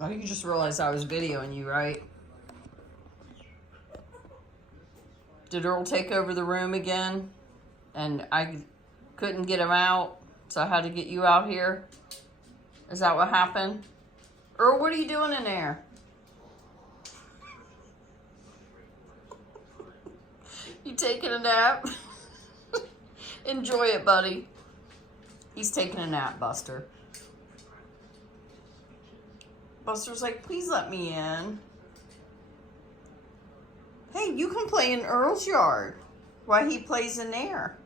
Oh, you just realized I was videoing you, right? Did Earl take over the room again? And I couldn't get him out, so I had to get you out here? Is that what happened? Earl, what are you doing in there? You taking a nap? Enjoy it, buddy. He's taking a nap, Buster. Buster's like, please let me in. Hey, you can play in Earl's yard while he plays in there.